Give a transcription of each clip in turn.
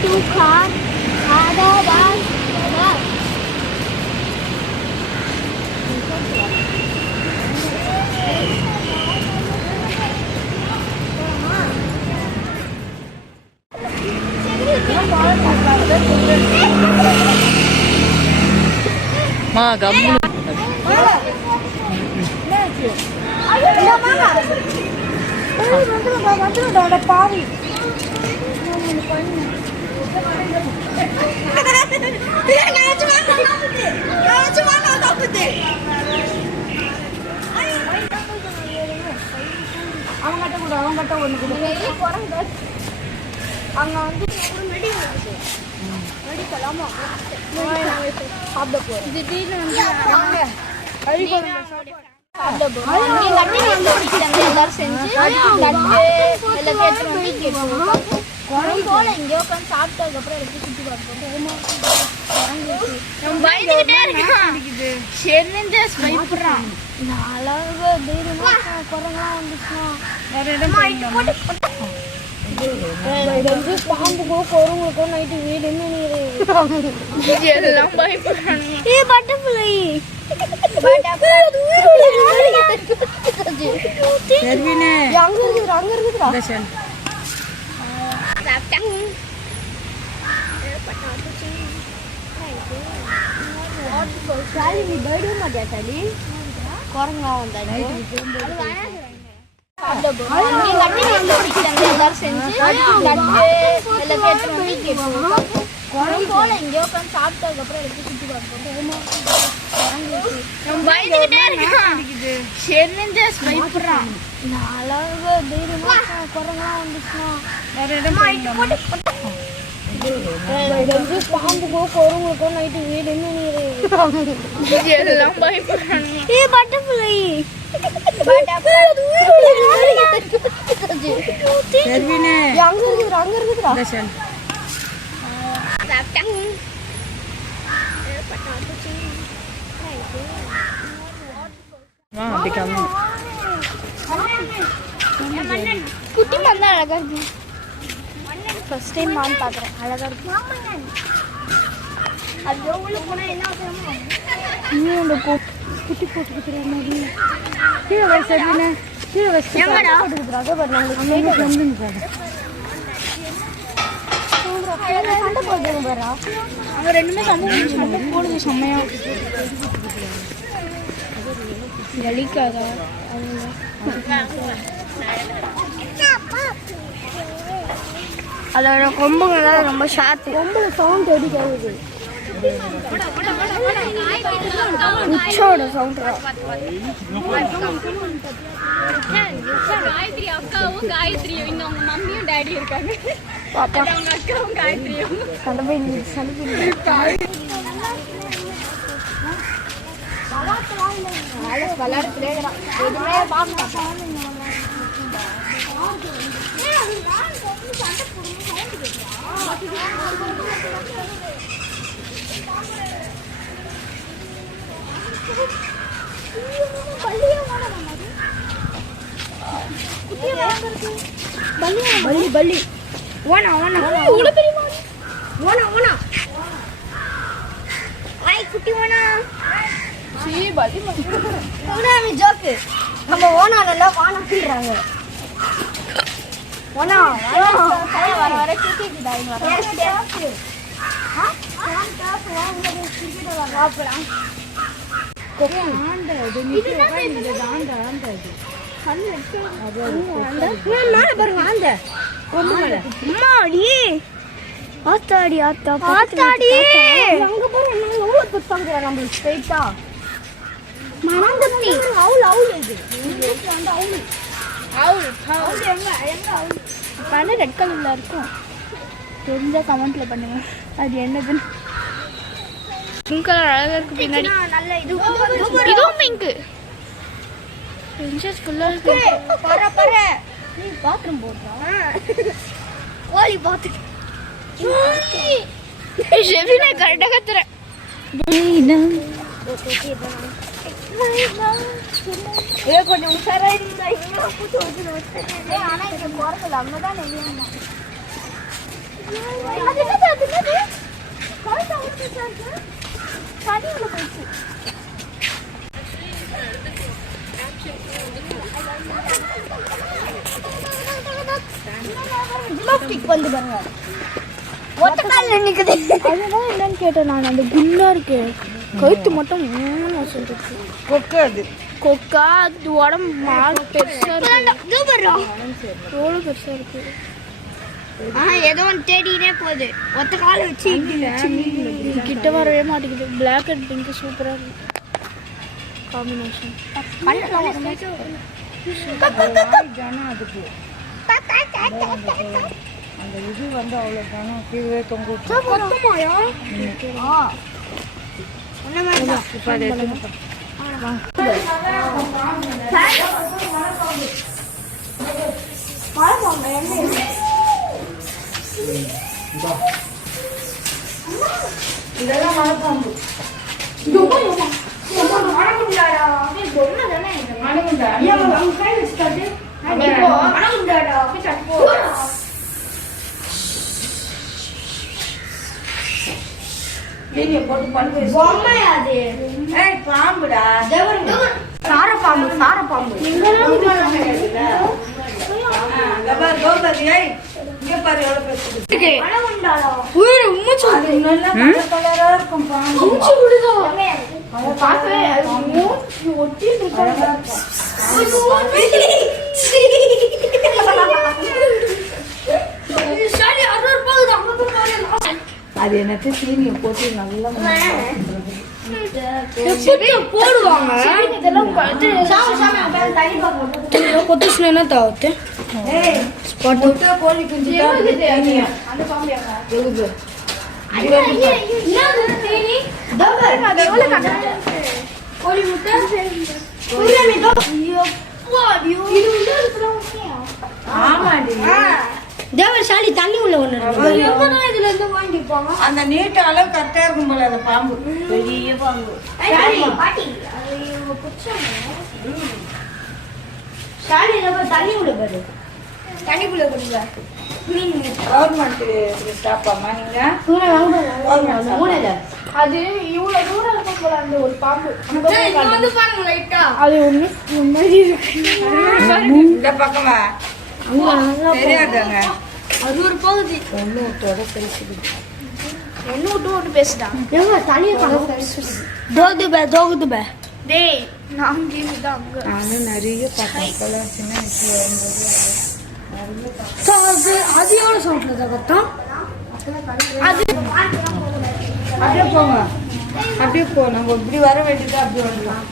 Two cars, other one, மா கம்மு பாவி அவங்ககிட்ட ஒன்று அங்க வந்து சாப்பிட போறோம் திடீர்னு எல்லாரும் செஞ்சு போல இங்கே உட்காந்து சாப்பிட்டதுக்கு அப்புறம் எடுத்து சுத்தி பார்ப்போம் பாம்புக்கோ கொருங்களுக்கோ நைட்டு வீடு எல்லாம் பட்டர்ஃப்ளை அங்க இருக்குதுடா நீ போயிட மாட்டியா தலி குரங்கா வந்தா எல்லாரும் செஞ்சு போல இங்கே உட்காந்து சாப்பிட்டதுக்கு அப்புறம் எடுத்து சுத்தி பார்ப்போம் குரங்கெல்லாம் வந்துச்சுன்னா பாம்புக்கோ கொருங்களுக்கோ நைட்டு வீடு எல்லாம் பட்டர்ஃப்ளை அங்க இருக்குதுடா குட்டி மான் தான் அழகா இருக்கு ஃபர்ஸ்ட் டைம் மான் பாக்குறேன் அழகா இருக்கு அது உள்ள போனா என்ன ஆகும் குட்டி போட்டுக்கிற மாதிரி கீழே வயசு கீழே வயசு போட்டுக்கிறாங்க பட் நாங்கள் சண்டை போடுறது பாரா அவங்க ரெண்டுமே சண்டை போடுது செம்மையா வலிக்காதா அதோட கொம்புங்கெல்லாம் ரொம்ப ஷார்ப் கொம்புல சவுண்ட் அடிக்காது உச்சோட சவுண்ட் காயத்ரி அக்காவும் காயத்ரியும் இன்னும் அவங்க மம்மியும் டேடி இருக்காங்க பாப்பா அவங்க அக்காவும் காயத்ரியும் பள்ளி ஓனா ஓனா இவ்வளவு பெரிய ஓனா ஓனா ஐ குட்டி ஓனா சீ பள்ளி ஓனா நீ ஜோக்கு நம்ம ஓனால வானா சொல்றாங்க ஓனா வர வர கிட்டிடா இங்க வர ஆண்ட இது நீ இந்த ஆண்ட இது ஆத்தாடி ஆத்தா ஆத்தாடி அங்க பாரு எவ்வளவு குத்தாங்க நம்மளுக்கு ஸ்ட்ரைட்டா மனங்கத்தி அவுல் அவுல் இது அந்த அவுல் அவுல் அவுல் எங்க எங்க அவுல் பண்ண ரெட் கலர்ல இருக்கும் தெரிஞ்ச கமெண்ட்ல பண்ணுங்க அது என்னதுன்னு பிங்க் கலர் அழகா இருக்கு பின்னாடி நல்ல இதுவும் பிங்க் பிரின்சஸ் ஃபுல்லா இருக்கு பர நீ பாத்ரூம் போறா கோலி பாத்து ஷெஃபினா கரெக்ட்டா கத்துற கொஞ்சம் உஷாரா இருந்தா ஆனா இங்க போறதில்ல அங்கதான் நெல்லியம்மா பனி உள்ள போயிடுச்சு வந்து பாருங்க ஒத்த காலில் நிக்குது அதுதான் என்னன்னு கேட்டேன் நான் அந்த குண்டா இருக்கு கழுத்து மட்டும் சொல்லிருக்கு கொக்கு அது கொக்கா அது உடம்பு மாடு பெருசா இருக்கு எவ்வளோ பெருசா இருக்கு ஏதோ ஒன்று தேடினே போகுது ஒத்த காலை வச்சு கிட்ட வரவே மாட்டேங்குது பிளாக் அண்ட் பிங்க் சூப்பராக இருக்கு காம்பினேஷன் அதுக்கு அந்த இது வந்து அவ்வளோ தானே கீழே தொங்க இப்போ அதை இதெல்லாம் மலைப்பாம்பு பாம்புடா சாரப்பாம்பு சாரப்பாம்பு அது எனக்கு சீனியை போட்டு நல்லா போடுவாங்க கொத்துச்சுன்னா தவிர்த்து கோழி குஞ்சு கோழி முட்டை ஆமாடி தேவசாலி தண்ணி உள்ள ஒண்ணு இதுல இருந்து வாங்கிப்பாங்க அந்த நீட்ட அளவு கரெக்டா இருக்கும் போல அந்த பாம்பு பெரிய பாம்பு தண்ணி உள்ள பாரு தண்ணிக்குள்ள கொடுங்க கவர்மெண்ட் ஸ்டாப்பாமா நீங்க அது இவ்வளவு தூரம் இருக்கும் போல அந்த ஒரு பாம்பு அது ஒண்ணு இந்த பக்கமா தெரியாதாங்க அது ஒரு பகுதி ஒண்ணு விட்டோட பேசுது ஒண்ணு விட்டு விட்டு பேசுதான் தனியா தோகுதுபே டேய் நான் தான் அங்க நானும் நிறைய பார்த்தேன் இப்பெல்லாம் சின்ன அது எவ்வளவு சாப்பிடுறதா கத்தம் அது அப்படியே போங்க அப்படியே போ நம்ம இப்படி வர வேண்டியதா அப்படி வரலாம்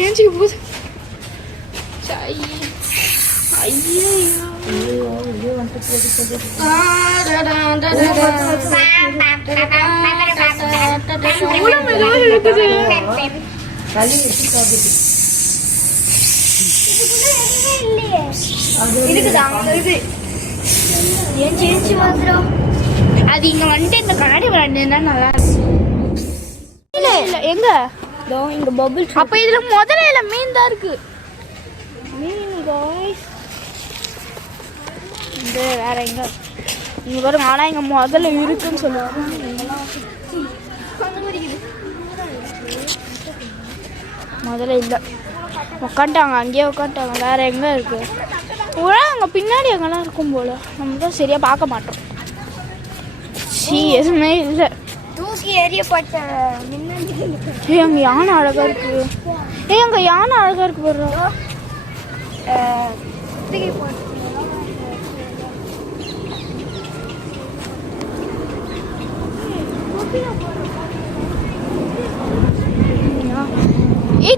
ஏஞ்சிக்க போகுது ஐயோ இது வந்து போது களி வச்சு சாப்பிடுது அது இங்க வந்துட்டு இந்த கண்ணாடி விளையாண்டுன்னா நல்லா இருக்கும் இல்ல இல்ல எங்க இங்க பபிள் அப்ப இதுல முதல்ல இல்ல மீன் தான் இருக்கு மீன் காய்ஸ் இந்த வேற எங்க இங்க பாருங்க ஆனா இங்க முதல்ல இருக்குன்னு சொல்லுவாங்க முதல்ல இல்லை உக்காண்டாங்க அங்கேயே உட்காந்துட்டாங்க வேற எங்க இருக்கு அங்கே பின்னாடி அங்கெல்லாம் இருக்கும் போல நம்ம தான் சரியா பார்க்க மாட்டோம் எதுவுமே இல்லை தூக்கி எரியப்பட்ட அங்கே யானை அழகா இருக்கு அங்கே யானை அழகா இருக்கு போடுறோம்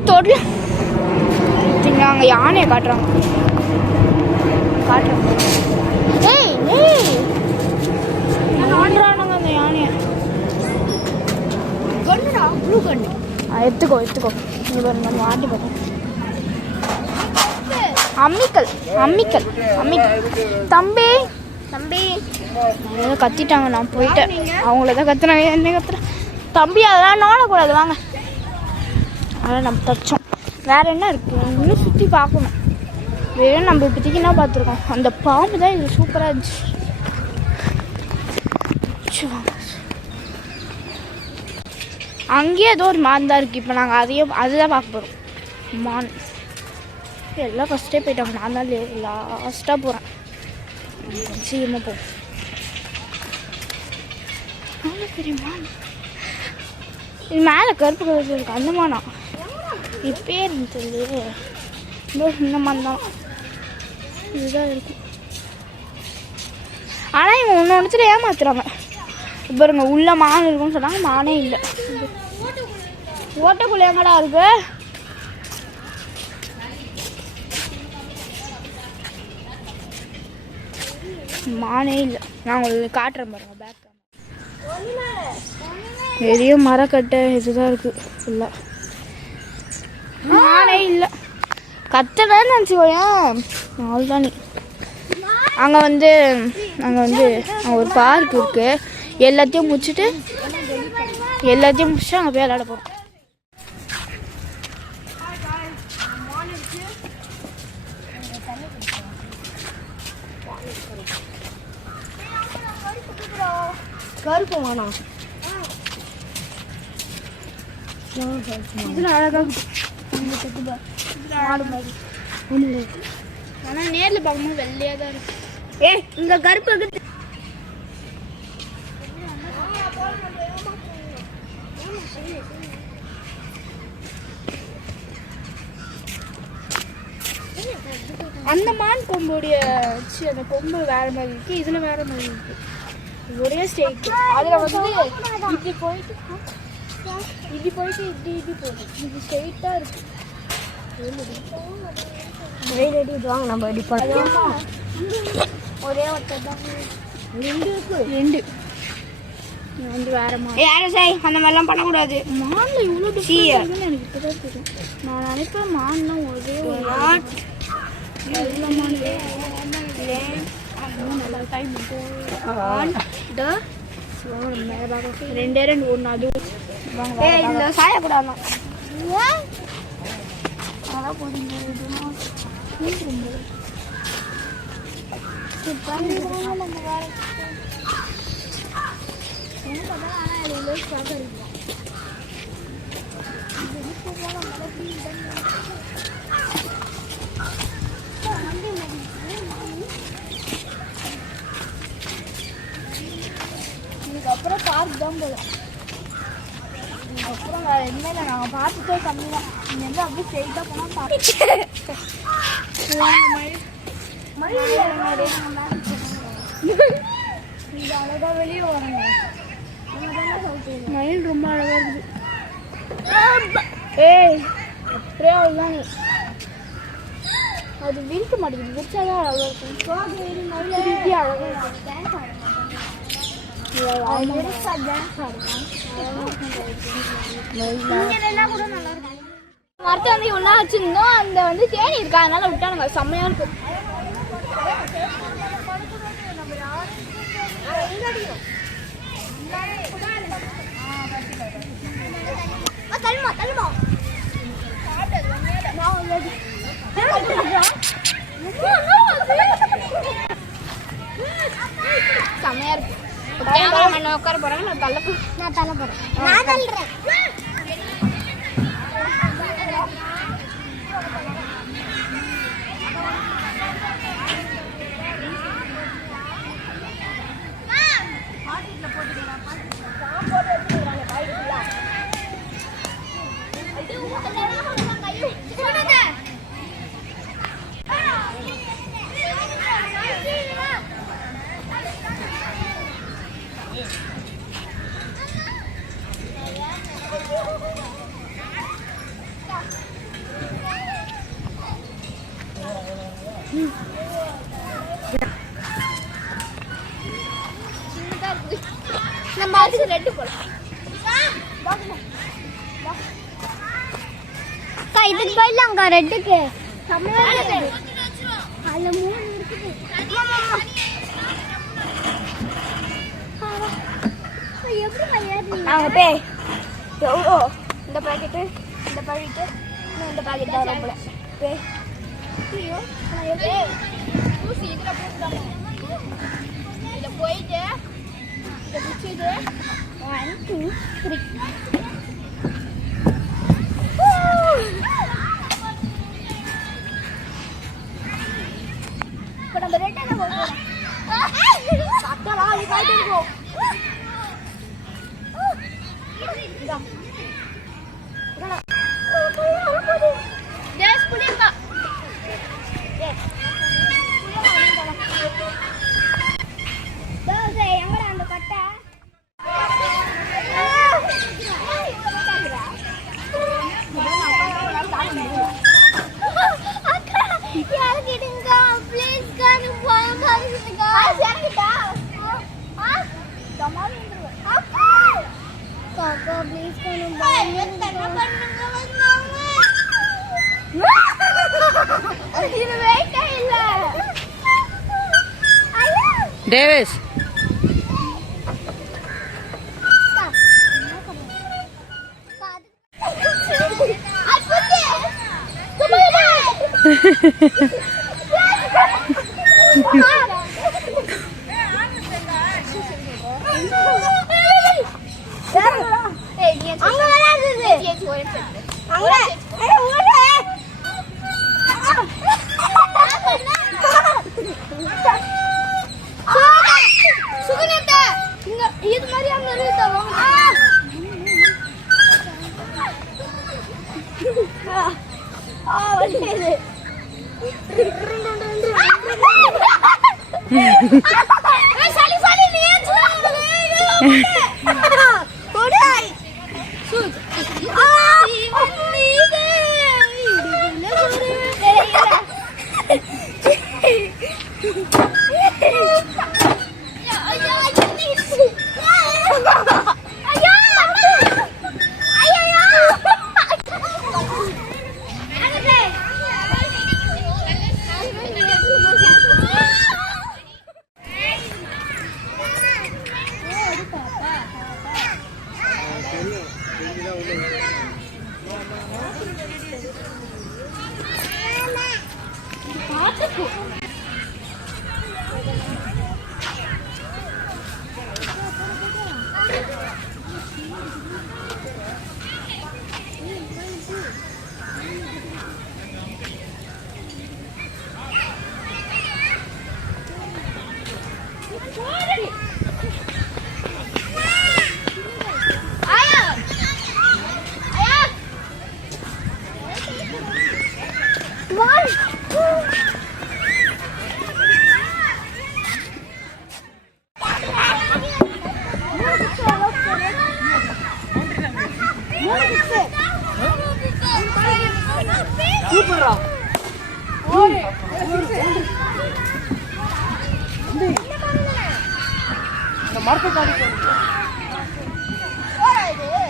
தொடல அங்கே யானையை காட்டுறாங்க ஏய் ஏய் ஆடுறானுங்க அந்த யானையை ப்ளூ கண்ணு எடுத்துக்கோ நீ பாரு நம்ம ஆட்டி பார்த்தோம் அம்மிக்கல் அம்மிக்கல் அம்மிக்கல் தம்பி கத்திட்டாங்க நான் போயிட்டேன் அவங்கள தான் கத்துனாங்க என்ன கத்துறேன் தம்பி அதெல்லாம் நோடக்கூடாது வாங்க அதனால் நம்ம தச்சோம். வேறு என்ன இருக்குது இன்னும் சுற்றி பார்க்கணும். வேறு நம்ம இப்போதைக்கு என்ன பார்த்துருக்கோம், அந்த பாம்பு தான் இது சூப்பராக இருந்துச்சு. அங்கேயே ஏதோ ஒரு மான் தான் இருக்குது. இப்போ நாங்கள் அதுதான் பார்க்க போகிறோம். மான் எல்லாம் ஃபஸ்ட்டே போயிட்டாங்க. நான் தான் லாஸ்ட்டாக போகிறேன். சீக்கிரமாக போ. பெரிய மான் இது மேலே கருப்பு கலர் இருக்கு. அந்த மானா இது பேர் தெரியல. இந்த மான் தான் இதுதான் இருக்கும். ஆனால் இவங்க ஒன்று ஒன்றுத்துல ஏமாத்துறாங்க. பாருங்க உள்ள மான் இருக்குன்னு சொன்னாங்க, மானே இல்லை. ஓட்டக்குள்ள எங்கடா இருக்கு? மானே இல்லை. நான் உங்களுக்கு காட்டுறேன் பாருங்க. பேக் பெரிய மரக்கட்டை இதுதான் இருக்குது ஃபுல்லாக. மானே இல்லை. கத்தடான்னு நினச்சிக்கோயேன். அவ்வளோதான். அங்கே வந்து அங்கே ஒரு பார்க் இருக்குது. எல்லாத்தையும் முடிச்சுட்டு அங்கே போய் விளையாட போகிறோம். கருப்பு மானா இதில் அழகாக ஆனால் நேரில் பார்க்கும்போது வெள்ளையாக தான் இருக்கு. இந்த கருப்பு அந்த மான் கொம்புடைய அந்த கொம்பு வேற மாதிரி இருக்கு, இதுல வேற மாதிரி இருக்கு. ஒரே ஸ்டேட். அதுல வந்து இப்படி போயிட்டு இப்படி போகுது. இது ஸ்ட்ரெயிட்டா இருக்கு. வாங்க நம்ம ரெடி பண்ணலாம். ஒரே ஒருத்தர் தான். ரெண்டு வந்து வேற மாதிரி. யாரும் சை அந்த மாதிரிலாம் பண்ணக்கூடாது. மான்ல இவ்வளோ டிஃபரெண்ட் எனக்கு இப்போதான் தெரியும். நான் நினைப்பேன் மான்னா ஒரே ஒரு நல்லா டைம் ரெண்டே ஒன்று அது இல்லை சாயக்கூடாது. அதான் போடுங்க. இதுக்கப்புறம் பார்க் தான் போல. அப்புறம் வேற என்ன இல்லை. நாங்கள் பார்த்துட்டே கம்மி தான். இங்கேருந்து அப்படியே ஸ்ட்ரெயிட்டாக போனால் பார்த்து இது அழகாக வெளியே வரணும். மயில் ரொம்ப அழகாக இருக்குது. ஏய் அப்படியே அவ்வளோதான். அது விரிக்க மாட்டேங்குது. விரிச்சாதான் அழகாக இருக்கும். திருப்பி அழகாக இருக்கும். மரத்தை வந்து இவ்வளோ வச்சுருந்தோம். அந்த வந்து தேனி இருக்கா, அதனால விட்டானுங்க. செம்மையாக இருக்கும். செம்மையா இருக்கு. கேமராமேன் உட்கார போறாங்க. நான் தள்ள போறேன். நான் தள்ளுறேன். நம்ம அதுக்கு ரெண்டு போலாம். இதுக்கு போயிடலாங்க. ரெட்டுக்கு அதுல 3 இருக்குது. எப்படி எவ்வளோ இந்த பாக்கெட்டு இந்த பாக்கெட்டு இன்னும் இந்த பாக்கெட் தான் ரொம்ப ஐயோ நான் எப்படி ஊசி இதில் போட்டுட்டாங்க இதில் போயிட்டு இதை பிடிச்சிட்டு 1 2 3 இப்போ நம்ம ரெட்டை போகிறோம் சாப்பிட்டாலா அது காய்ட்டு இருக்கும் Davis.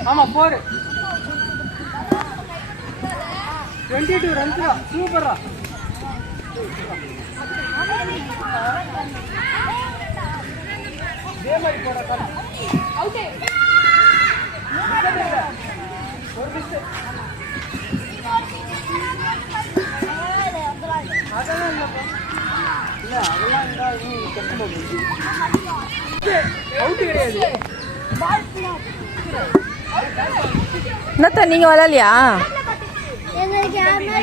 ஆமா 4 22 ரன்ஸ் சூப்பரா தேமாரி போற கால் அவுட் ஒரு மிஸ் அதெல்லாம் இல்லப்பா இல்ல அதெல்லாம் இருந்தா நீ கஷ்டமா போகுது அவுட் கிடையாது என்னத்த நீங்க விளையாடலையா? எங்களுக்கு யாருமே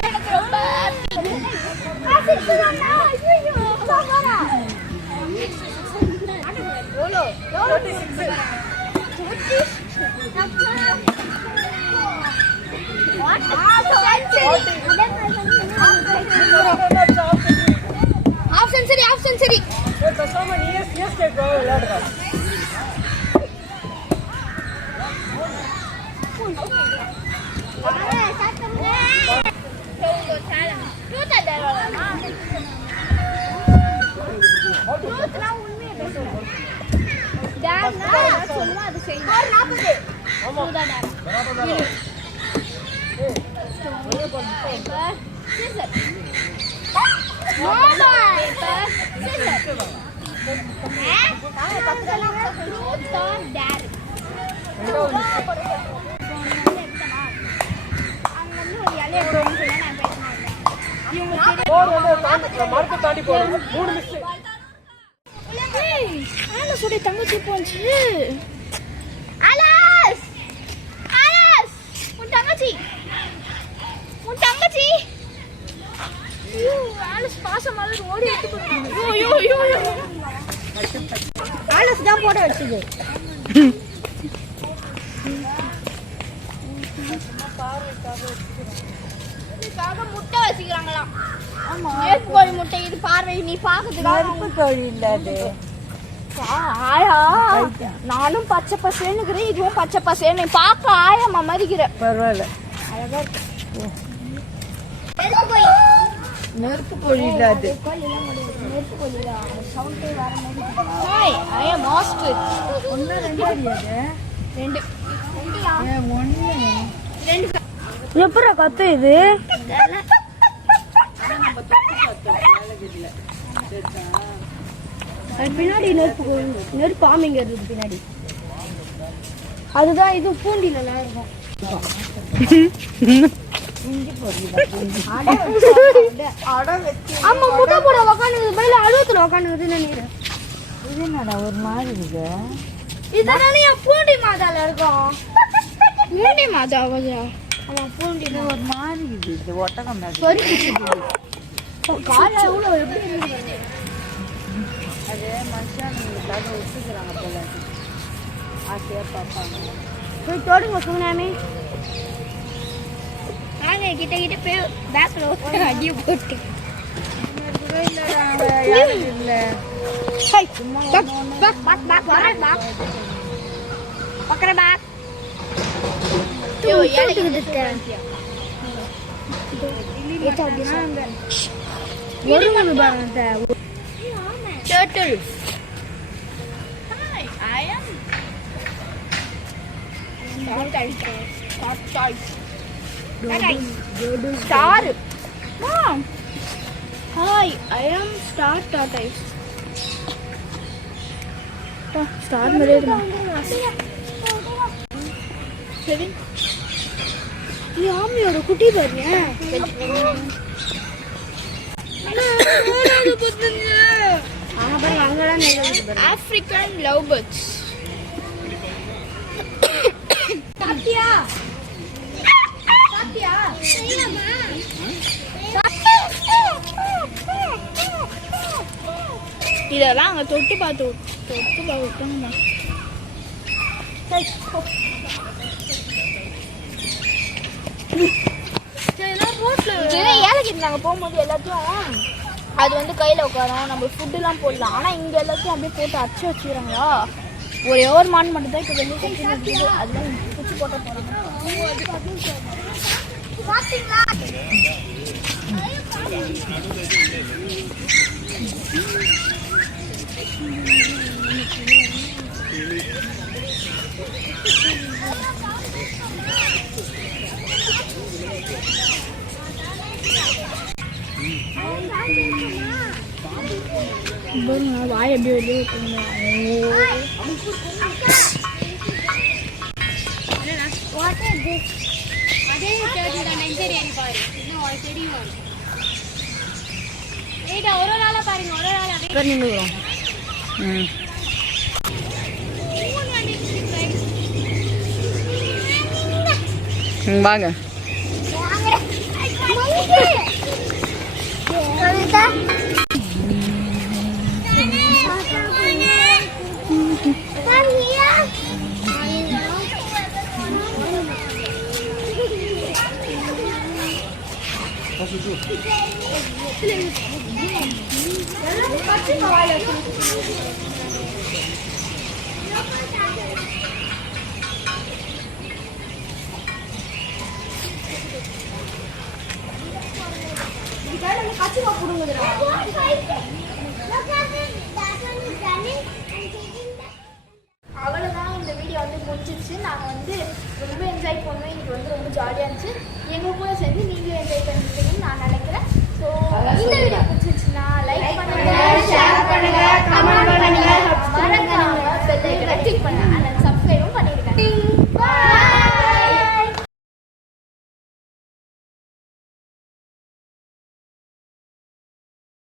ஆஃப் சென்சரி பேசாம நீ எஸ் கேட் விளையாடுறா மரத்தை தாண்டி போகணும் 3 மிஸ். ஆலஸோட தங்கச்சி போச்சு. ஆலஸ் ஆலஸ் உன் தங்கச்சி ஐயோ ஆலஸ் பாசமாக ஓடி ஐயோ ஆலஸ் தான் போட வச்சது. முட்டை வச்சுக்கிறாங்களாம். நெருப்பு கோழி முட்டை. இது பார்வை நீ பாக்கிறதுக்கு கோழி இல்ல அது. ஆயா நானும் பச்சை பசேன்னு இதுவும் பச்சை பசேன்னு பார்க்க ஆயாமா மதிக்கிற. பரவாயில்ல. அழகா இருக்கு. நெருப்பு கோழி இல்ல அது. நெருப்பு கோழி சவுண்டே வர மாதிரி. Hi I am ostrich. 1 2 அடியாது. 2 1 எப்பற கத்து இது? பின்னாடி நெருப்பு ஆமிங்க இருக்கு பின்னாடி. அதுதான் இது பூண்டில இருக்கும். ஆமா முட்டை போட உக்காந்து பயில அழுவத்துல உக்காந்து நினைக்கிறேன். இது என்னடா ஒரு மாதிரி இருக்கு? இதனால என் பூண்டி மாதால இருக்கும். பூண்டி மாதாவா? ஆமா பூண்டி ஒரு மாதிரி இது. இது ஒட்டகம் மாதிரி. கால எவ்வளவு எப்படி இருக்கு? அது மனுஷனுக்காக விட்டுக்கிறாங்க போல. ஆசையா பார்ப்பாங்க. போய் தொடுங்க சுனாமி. நாங்க கிட்ட போய் பேக்ல அடிய போட்டு இல்ல ஹை பாக் பக்கற பாக் யோ எனக்கு இதுட்டேன் ஏதோ டிசைன் ஒருங்க பாருங்க turtle. Hi, I am Star. Mom. Hi, I am Star Tortoise. Star मेरे सेवन ये आम यार कुटी कर रहे हैं African lovebirds. Satya. இதெல்லாம் அங்க தொட்டு பார்த்து விட்டாங்க. ஏழைக்கு நாங்க போகும்போது எல்லாத்தையும் அது வந்து கையில் உட்காரோம். நம்ம ஃபுட்டுலாம் போடலாம். ஆனால் இங்கே எல்லாத்தையும் அப்படியே போட்டு அச்சு வச்சுக்கிறாங்களா. ஒரே ஒரு மான் மட்டும் தான் இப்போ வெளியே கொடுத்து அதெல்லாம் குச்சி போட்ட போகிறாங்க. வாய் எப்படி வெளியே ஒரு நாளா பாருங்க ஒரு நாள் வாங்க அவ்வளோதான் இந்த வீடியோ வந்து முடிஞ்சிருச்சு. நாங்கள் வந்து ரொம்ப என்ஜாய் பண்ணோம். இன்னைக்கு வந்து ரொம்ப ஜாலியாக இருந்துச்சு. எங்கள் கூட சேர்ந்து நீங்களும் என்ஜாய் பண்ணிட்டு